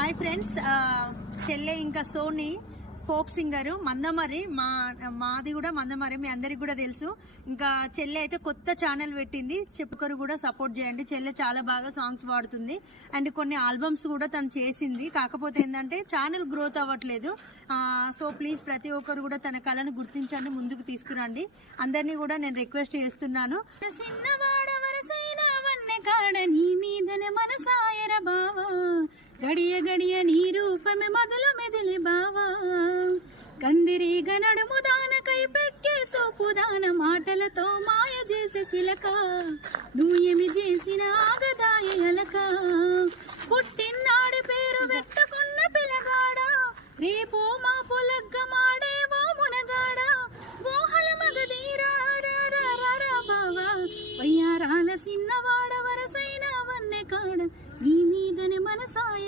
Hi friends, చెల్లె ఇంకా Soni folk singer Mandamarri, మాది కూడా మందమరి, మీ అందరికి కూడా తెలుసు. ఇంకా చెల్లె అయితే కొత్త ఛానల్ పెట్టింది, చెప్పుకొరు కూడా సపోర్ట్ చేయండి. చెల్లె చాలా బాగా సాంగ్స్ పాడుతుంది అండ్ కొన్ని ఆల్బమ్స్ కూడా తను చేసింది. కాకపోతే ఏంటంటే ఛానల్ గ్రోత్ అవ్వట్లేదు. సో ప్లీజ్ ప్రతి ఒక్కరు కూడా తన కళను గుర్తించండి, ముందుకు తీసుకురండి. అందరినీ కూడా నేను రిక్వెస్ట్ చేస్తున్నాను. కాడ నీ మీదనే మనసాయర బావా, గడియ గడియ నీ రూపమే మొదలు మెదిలి బావా, కందిరి గనడుము దానకై పెక్కే సోపుదాన మాటలతో మాయ చేసే చిలక, నువ్వు ఏమి చేసిన ఆగదాయ ఎలక, పుట్ట